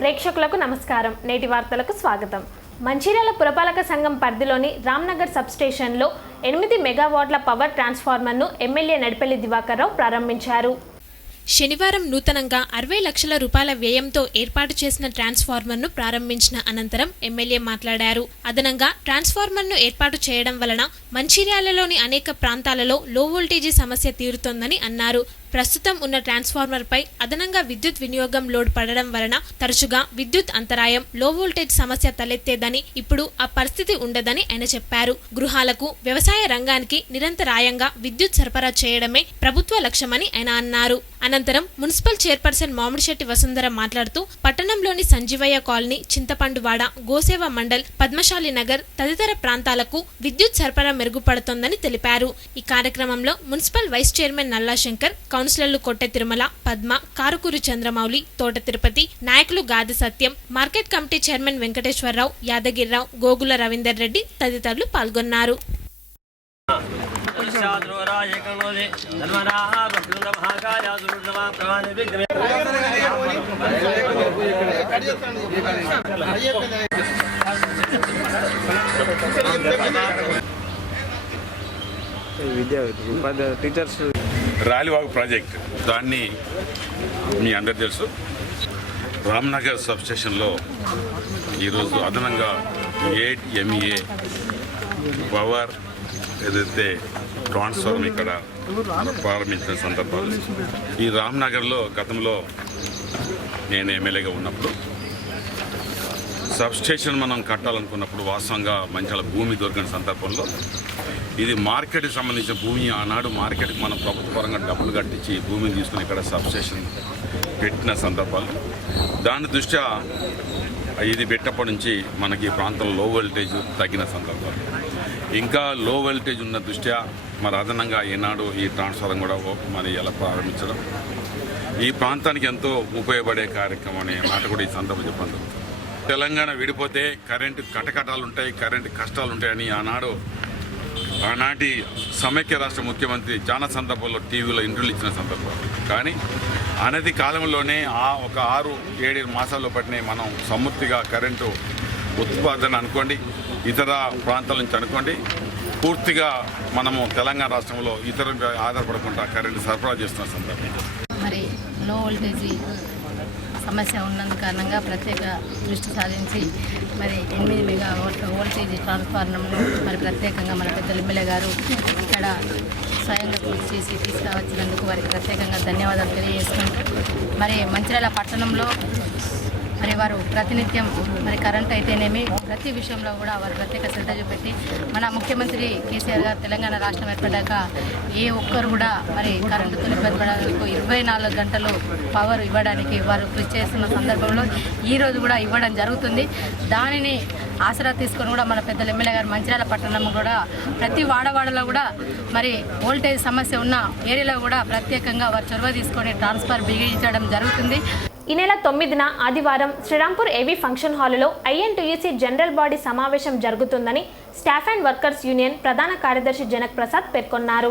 ప్రేక్షకులకు నమస్కారం. నేటి వార్తలకు స్వాగతం. మంచిర్యాల పురపాలక సంఘం పరిధిలోని రామ్నగర్ సబ్స్టేషన్లో 8 మెగావాట్ల పవర్ ట్రాన్స్ఫార్మర్ను ఎమ్మెల్యే నడిపెల్లి దివాకర్ రావు ప్రారంభించారు. శనివారం నూతనంగా 60 లక్షల రూపాయల వ్యయంతో ఏర్పాటు చేసిన ట్రాన్స్ఫార్మర్ను ప్రారంభించిన అనంతరం ఎమ్మెల్యే మాట్లాడారు. అదనంగా ట్రాన్స్ఫార్మర్ను ఏర్పాటు చేయడం వలన మంచిర్యాలలోని అనేక ప్రాంతాలలో లో వోల్టేజీ సమస్య తీరుతోందని అన్నారు. ప్రస్తుతం ఉన్న ట్రాన్స్ఫార్మర్ పై అదనంగా విద్యుత్ వినియోగం లోడ్ పడడం వలన తరచుగా విద్యుత్ అంతరాయం, లో వోల్టేజ్ సమస్య తలెత్తేదని, ఇప్పుడు ఆ పరిస్థితి ఉండదని ఆయన చెప్పారు. గృహాలకు, వ్యవసాయ రంగానికి నిరంతరాయంగా విద్యుత్ సరఫరా చేయడమే ప్రభుత్వ లక్ష్యమని ఆయన అన్నారు. అనంతరం మున్సిపల్ చైర్పర్సన్ మామిడిశెట్టి వసుంధర మాట్లాడుతూ పట్టణంలోని సంజీవయ్య కాలనీ, చింతపండువాడ, గోసేవ మండల్, పద్మశాలి నగర్ తదితర ప్రాంతాలకు విద్యుత్ సరఫరా మెరుగుపడుతోందని తెలిపారు. ఈ కార్యక్రమంలో మున్సిపల్ వైస్ చైర్మన్ నల్లా శంకర్, కౌన్సిలర్లు కొట్టె తిరుమల, పద్మ, కారుకూరి చంద్రమౌళి, తోట తిరుపతి, నాయకులు Gadi Satyam, market committee chairman Venkateswararao, Yadagirirao, Gogula Ravinder Reddy తదితరులు పాల్గొన్నారు. రాలివాగు ప్రాజెక్ట్ దాన్ని మీ అందరు తెలుసు. రామ్నగర్ సబ్స్టేషన్లో ఈరోజు అదనంగా 8 MVA పవర్ ఏదైతే ట్రాన్స్ఫార్మర్ ఇక్కడ ప్రారంభించిన సందర్భాలు ఈ రామ్నగర్లో గతంలో నేను ఎమ్మెల్యేగా ఉన్నప్పుడు సబ్స్టేషన్ మనం కట్టాలనుకున్నప్పుడు వాస్తవంగా మంచి భూమి దొరికిన సందర్భంలో ఇది మార్కెట్కి సంబంధించిన భూమి. ఆనాడు మార్కెట్కి మనం ప్రభుత్వ పరంగా డబ్బులు కట్టించి భూమిని తీసుకుని ఇక్కడ సబ్స్టేషన్ పెట్టిన సందర్భాలు. దాని దృష్ట్యా ఇది పెట్టప్పటి నుంచి మనకి ఈ ప్రాంతంలో లో వోల్టేజ్ తగ్గిన సందర్భాలు, ఇంకా లో వోల్టేజ్ ఉన్న దృష్ట్యా మరి అదనంగా ఈనాడు ఈ ట్రాన్స్ఫార్మర్ కూడా మరి ఎలా ప్రారంభించడం ఈ ప్రాంతానికి ఎంతో ఉపయోగపడే కార్యక్రమం అనే మాట కూడా ఈ సందర్భం చెప్పండి. తెలంగాణ విడిపోతే కరెంటు కటకటాలు ఉంటాయి, కరెంటు కష్టాలు ఉంటాయని ఆనాటి సమైక్య రాష్ట్ర ముఖ్యమంత్రి చాలా సందర్భాల్లో టీవీలో ఇంటర్వ్యూలు ఇచ్చిన సందర్భాలు. కానీ అనతి కాలంలోనే ఒక 6-7 మాసాల్లో పట్టిన మనం సమృద్ధిగా కరెంటు ఉత్పాదన అనుకోండి, ఇతర ప్రాంతాల నుంచి అనుకోండి, పూర్తిగా మనము తెలంగాణ రాష్ట్రంలో ఇతర ఆధారపడకుండా కరెంటు సరఫరా చేస్తున్న సందర్భం. మరి లో వోల్టేజీ సమస్య ఉన్నందు కారణంగా ప్రత్యేక దృష్టి సాధించి మరి 8 మెగావాట్ల వోల్టేజ్ ట్రాన్స్ఫార్మర్ను మరి ప్రత్యేకంగా మన పెద్దల ఎమ్మెల్యే గారు ఇక్కడ స్వయంగా కృషి చేసి తీసుకువచ్చినందుకు వారికి ప్రత్యేకంగా ధన్యవాదాలు తెలియజేసుకుంటూ మరి మంచిర్యాల పట్టణంలో మరి వారు ప్రతినిత్యం మరి కరెంట్ అయితేనేమి ప్రతి విషయంలో కూడా వారు ప్రత్యేక శ్రద్ధ చూపెట్టి మన ముఖ్యమంత్రి కేసీఆర్ గారు తెలంగాణ రాష్ట్రం ఏర్పడ్డాక ఏ ఒక్కరు కూడా మరి కరెంటుతో ఇబ్బంది పడడానికి 24 గంటలు పవర్ ఇవ్వడానికి వారు కృషి చేస్తున్న సందర్భంలో ఈరోజు కూడా ఇవ్వడం జరుగుతుంది. దానిని ఆసరా తీసుకొని కూడా మన పెద్దల ఎమ్మెల్యే గారు మంచిర్యాల పట్టణం కూడా ప్రతి వాడవాడలో కూడా మరి వోల్టేజ్ సమస్య ఉన్న ఏరియాలో కూడా ప్రత్యేకంగా వారు చొరవ తీసుకొని ట్రాన్స్ఫార్మర్ బిగించడం జరుగుతుంది. ఈ నెల 9న ఆదివారం శ్రీరాంపూర్ ఏవీ ఫంక్షన్ హాలులో INTUC జనరల్ బాడీ సమావేశం జరుగుతుందని స్టాఫ్ అండ్ వర్కర్స్ యూనియన్ ప్రధాన కార్యదర్శి జనక్ ప్రసాద్ పేర్కొన్నారు.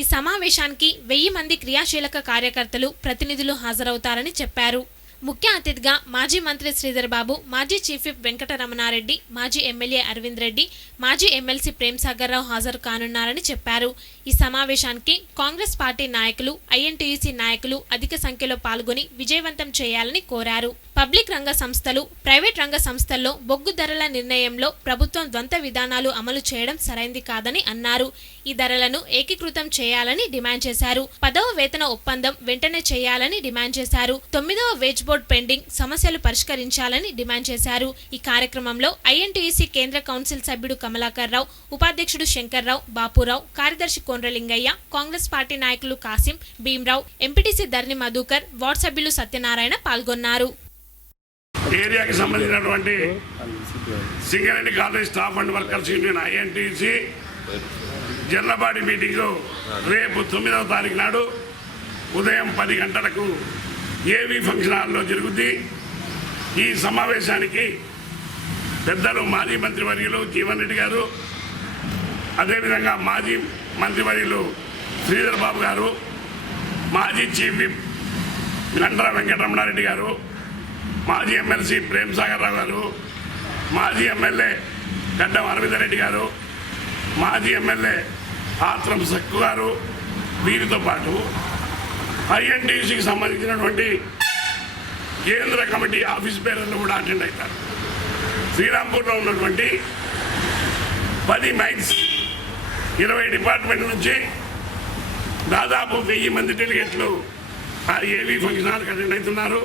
ఈ సమావేశానికి 1000 మంది క్రియాశీలక కార్యకర్తలు, ప్రతినిధులు హాజరవుతారని చెప్పారు. ముఖ్య అతిథిగా మాజీ మంత్రి శ్రీధర్ బాబు, మాజీ చీఫ్ విప్ వెంకటరమణారెడ్డి, మాజీ ఎమ్మెల్యే అరవింద్ రెడ్డి, మాజీ ఎమ్మెల్సీ ప్రేమ్ సాగర్ రావు హాజరు కానున్నారని చెప్పారు. ఈ సమావేశానికి కాంగ్రెస్ పార్టీ నాయకులు, INTUC నాయకులు అధిక సంఖ్యలో పాల్గొని విజయవంతం చేయాలని కోరారు. పబ్లిక్ రంగ సంస్థలు, ప్రైవేట్ రంగ సంస్థల్లో బొగ్గు ధరల నిర్ణయంలో ప్రభుత్వం ద్వంద్వ విధానాలు అమలు చేయడం సరైంది కాదని అన్నారు. ఈ ధరలను ఏకీకృతం చేయాలని డిమాండ్ చేశారు. 10వ వేతన ఒప్పందం వెంటనే చేయాలని డిమాండ్ చేశారు. 9వ వేజ్ బోర్డు పెండింగ్ సమస్యలు పరిష్కరించాలని డిమాండ్ చేశారు. ఈ కార్యక్రమంలో INTUC కేంద్ర కౌన్సిల్ సభ్యుడు కమలాకర్ రావు, ఉపాధ్యక్షుడు శంకర్రావు, బాపురావు, కార్యదర్శి కోండ్రలింగయ్య, కాంగ్రెస్ పార్టీ నాయకులు కాసిం, భీమ్రావు, ఎంపీటీసీ ధర్ని మధుకర్, వార్డు సభ్యులు సత్యనారాయణ పాల్గొన్నారు. ఏరియాకి సంబంధించినటువంటి Singareni college staff and workers union INTUC general body meeting రేపు 9వ తారీఖు నాడు ఉదయం 10 గంటలకు ఏవీ ఫంక్షన్ హాల్లో జరుగుద్ది. ఈ సమావేశానికి పెద్దలు మాజీ మంత్రివర్యులు జీవన్ రెడ్డి గారు, అదేవిధంగా మాజీ మంత్రివర్యులు శ్రీధర్ బాబు గారు, మాజీ చీఫ్ విప్ గండ్ర వెంకటరమణారెడ్డి గారు, మాజీ ఎమ్మెల్సీ ప్రేమ్ సాగర్ రావు గారు, మాజీ ఎమ్మెల్యే గడ్డం అరవిందరెడ్డి గారు, మాజీ ఎమ్మెల్యే ఆత్రం సక్కు గారు, వీరితో పాటు ఐఎన్టీసీకి సంబంధించినటువంటి కేంద్ర కమిటీ ఆఫీస్ పేర్లను కూడా అటెండ్ అవుతారు. శ్రీరాంపూర్లో ఉన్నటువంటి 10 మైన్స్ 20 డిపార్ట్మెంట్ నుంచి దాదాపు 1000 మంది డెలిగేట్లు ఆ ఏవీ ఫంక్షన్ హాల్కి అటెండ్ అవుతున్నారు.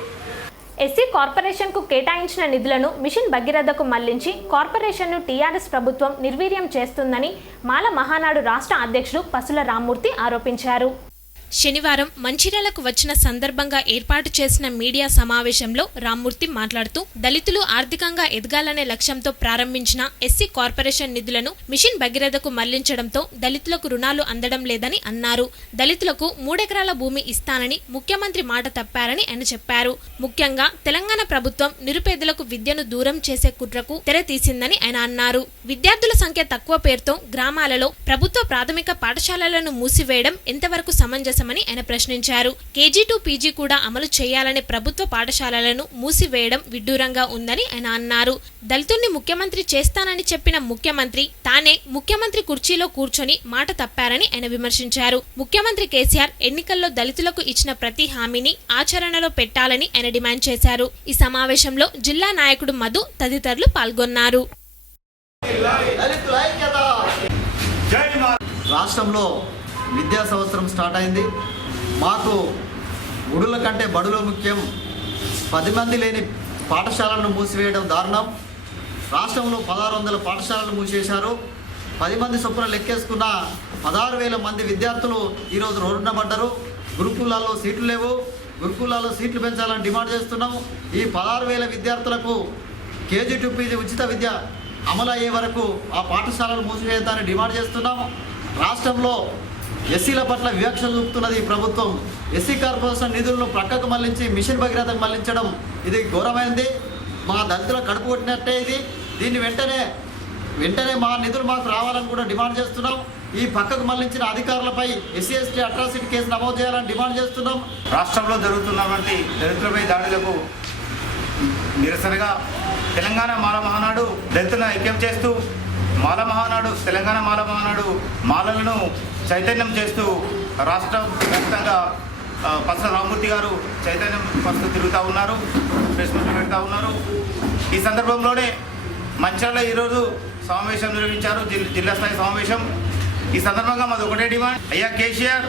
ఎస్సీ కార్పొరేషన్కు కేటాయించిన నిధులను మిషన్ భగీరథకు మళ్లించి కార్పొరేషన్ను టీఆర్ఎస్ ప్రభుత్వం నిర్వీర్యం చేస్తుందని మాల మహానాడు రాష్ట్ర అధ్యక్షుడు పసుల రామ్మూర్తి ఆరోపించారు. శనివారం మంచిర్యాలకు వచ్చిన సందర్భంగా ఏర్పాటు చేసిన మీడియా సమావేశంలో రామ్మూర్తి మాట్లాడుతూ దళితులు ఆర్థికంగా ఎదగాలనే లక్ష్యంతో ప్రారంభించిన ఎస్సీ కార్పొరేషన్ నిధులను మిషన్ భగీరథకు మళ్లించడంతో దళితులకు రుణాలు అందడం లేదని అన్నారు. దళితులకు 3 ఎకరాల భూమి ఇస్తానని ముఖ్యమంత్రి మాట తప్పారని ఆయన చెప్పారు. ముఖ్యంగా తెలంగాణ ప్రభుత్వం నిరుపేదలకు విద్యను దూరం చేసే కుట్రకు తెరతీసిందని ఆయన అన్నారు. విద్యార్థుల సంఖ్య తక్కువ పేరుతో గ్రామాలలో ప్రభుత్వ ప్రాథమిక పాఠశాలలను మూసివేయడం ఎంతవరకు సమంజసం అని ఆయన ప్రశ్నించారు. కేజీ టు పీజీ కూడా అమలు చేయాలనే ప్రభుత్వ పాఠశాలలను మూసివేయడం విడ్డూరంగా ఉందని ఆయన అన్నారు. దళితుల్ని ముఖ్యమంత్రి చేస్తానని చెప్పిన ముఖ్యమంత్రి తానే ముఖ్యమంత్రి కుర్చీలో కూర్చొని మాట తప్పారని ఆయన విమర్శించారు. ముఖ్యమంత్రి కేసీఆర్ ఎన్నికల్లో దళితులకు ఇచ్చిన ప్రతి హామీని ఆచరణలో పెట్టాలని ఆయన డిమాండ్ చేశారు. ఈ సమావేశంలో జిల్లా నాయకుడు మధు తదితరులు పాల్గొన్నారు. రాష్ట్రంలో విద్యా సంవత్సరం స్టార్ట్ అయింది. మాకు గుడుల కంటే బడులు ముఖ్యం. 10 మంది లేని పాఠశాలను మూసివేయడం దారుణం. రాష్ట్రంలో 1600 పాఠశాలలు మూసేశారు. 10 మంది చొప్పున లెక్కేసుకున్న 16,000 మంది విద్యార్థులు ఈరోజు రోడ్డున పడ్డారు. గురుకులాల్లో సీట్లు లేవు. గురుకులాల్లో సీట్లు పెంచాలని డిమాండ్ చేస్తున్నాం. ఈ 16,000 విద్యార్థులకు కేజీ టు పీజీ ఉచిత విద్య అమలు అయ్యే వరకు ఆ పాఠశాలలు మూసివేయద్దని డిమాండ్ చేస్తున్నాం. రాష్ట్రంలో ఎస్సీల పట్ల వివక్ష చూపుతున్నది ఈ ప్రభుత్వం. ఎస్సీ కార్పొరేషన్ నిధులను ప్రక్కకు మళ్లించి మిషన్ భగీరథకు మళ్లించడం ఇది ఘోరమైంది. మా దళితుల కడుపు కొట్టినట్టే ఇది. దీన్ని వెంటనే మా నిధులు మాకు రావాలని కూడా డిమాండ్ చేస్తున్నాం. ఈ పక్కకు మళ్లించిన అధికారులపై ఎస్సీ ఎస్టీ అట్రాసిటీ కేసు నమోదు చేయాలని డిమాండ్ చేస్తున్నాం. రాష్ట్రంలో జరుగుతున్నటువంటి దళితులపై దాడులకు నిరసనగా తెలంగాణ మాల మహానాడు దళితులను ఐక్యం చేస్తూ తెలంగాణ మాల మహానాడు మాలలను చైతన్యం చేస్తూ రాష్ట్ర వ్యాప్తంగా పసుల రామ్మూర్తి గారు చైతన్యం పరుస్తూ తిరుగుతూ ఉన్నారు, ప్రెస్ మీట్లు పెడతా ఉన్నారు. ఈ సందర్భంలోనే మంచిర్యాలలో ఈరోజు సమావేశం నిర్వహించారు, జిల్లా స్థాయి సమావేశం. ఈ సందర్భంగా మాది ఒకటే డిమాండ్, అయ్యా కేసీఆర్,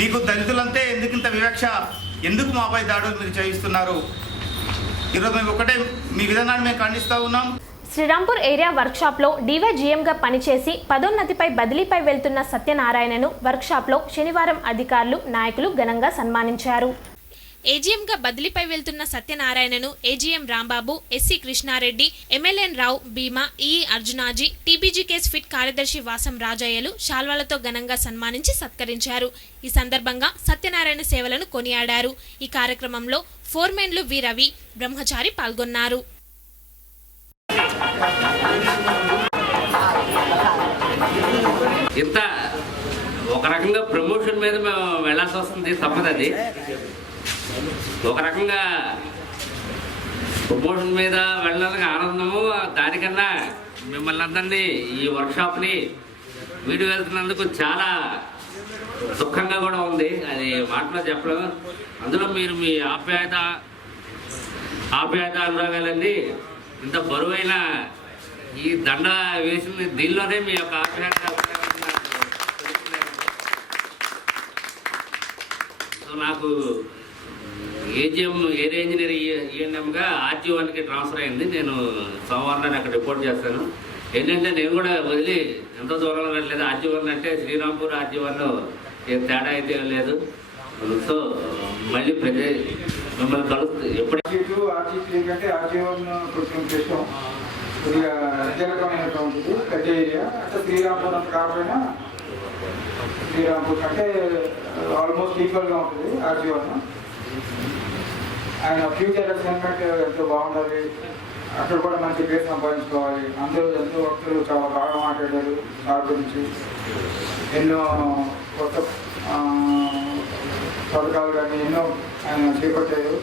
మీకు దళితులంటే ఎందుకింత వివక్ష, ఎందుకు మాపై దాడులు మీరు చేయిస్తున్నారు? ఈరోజు మేము ఒకటే మీ విధానాన్ని మేము ఖండిస్తూ ఉన్నాం. శ్రీరాంపూర్ ఏరియా వర్క్షాప్లో డీవైజీఎంగా పనిచేసి పదోన్నతిపై బదిలీపై వెళ్తున్న సత్యనారాయణను వర్క్షాప్లో శనివారం అధికారులు నాయకులు ఘనంగా సన్మానించారు. ఏజీఎంగా బదిలీపై వెళ్తున్న సత్యనారాయణను ఏజీఎం రాంబాబు, ఎస్సీ కృష్ణారెడ్డి, ఎమ్మెల్యేన్ రావు, భీమా, ఈఈ అర్జునాజీ, టీబీజీకేస్ ఫిట్ కార్యదర్శి వాసం రాజయ్యలు శాల్వాలతో ఘనంగా సన్మానించి సత్కరించారు. ఈ సందర్భంగా సత్యనారాయణ సేవలను కొనియాడారు. ఈ కార్యక్రమంలో ఫోర్మెన్లు వి రవి, బ్రహ్మచారి పాల్గొన్నారు. ఇంత ఒక రకంగా ప్రమోషన్ మీద మేము వెళ్ళాల్సి వస్తుంది, తప్పదది. ఒక రకంగా ప్రమోషన్ మీద వెళ్ళడానికి ఆనందము, దానికన్నా మిమ్మల్ని అందరినీ ఈ వర్క్షాప్ని వీడి వెళ్తున్నందుకు చాలా దుఃఖంగా కూడా ఉంది. అది మాటలో చెప్పలేము. అందులో మీరు మీ ఆప్యాయత అనురాగాలన్నీ ఇంత బరువైన ఈ దండ వేసిన దీనిలోనే మీ యొక్క ఆప్యాయత. సో నాకు ఏజిఎం ఏరియా ఇంజనీర్ ఈఎన్ఎంగా ఆర్జీవన్కి ట్రాన్స్ఫర్ అయింది. నేను సోమవారం అక్కడ రిపోర్ట్ చేస్తాను. ఏంటంటే నేను కూడా వదిలి ఎంతో దూరంలో వెళ్ళలేదు. ఆర్జీవన్ అంటే శ్రీరాంపూర్ ఆర్జీవన్లో ఏం తేడా అయితే లేదు. సో మళ్ళీ మిమ్మల్ని కలుస్తుంది. ఎప్పుడు ఆర్జీవన్ కొంచెం కష్టం, కొద్దిగా కీలకమైనటువంటిది, పెద్ద ఏరియా. అంటే శ్రీరాంపూర్ అంత కాకపోయినా శ్రీరాంపూర్ అంటే ఆల్మోస్ట్ ఈక్వల్గా ఉంటుంది ఆర్జీవన్. ఆయన ఫ్యూచర్ అసైన్మెంట్ ఎంతో బాగుండాలి, అక్కడ కూడా మంచి పేరు సంపాదించుకోవాలి. అందరూ ఎంతో భక్తులు చాలా బాగా మాట్లాడారు సార్ గురించి. ఎన్నో కొత్త పథకాలు కానీ ఎన్నో ఆయన చేపట్టారు.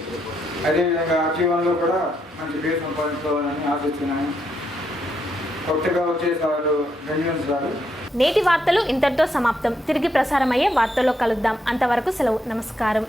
అదేవిధంగా ఆర్జీవన్లో కూడా మంచి పేరు సంపాదించుకోవాలని ఆశిస్తున్నాను. కొత్తగా వచ్చే సార్ బెంజమిన్ సార్. నేటి వార్తలు ఇంతటితో సమాప్తం. తిరిగి ప్రసారమయ్యే వార్తల్లో కలుద్దాం. అంతవరకు సెలవు. నమస్కారం.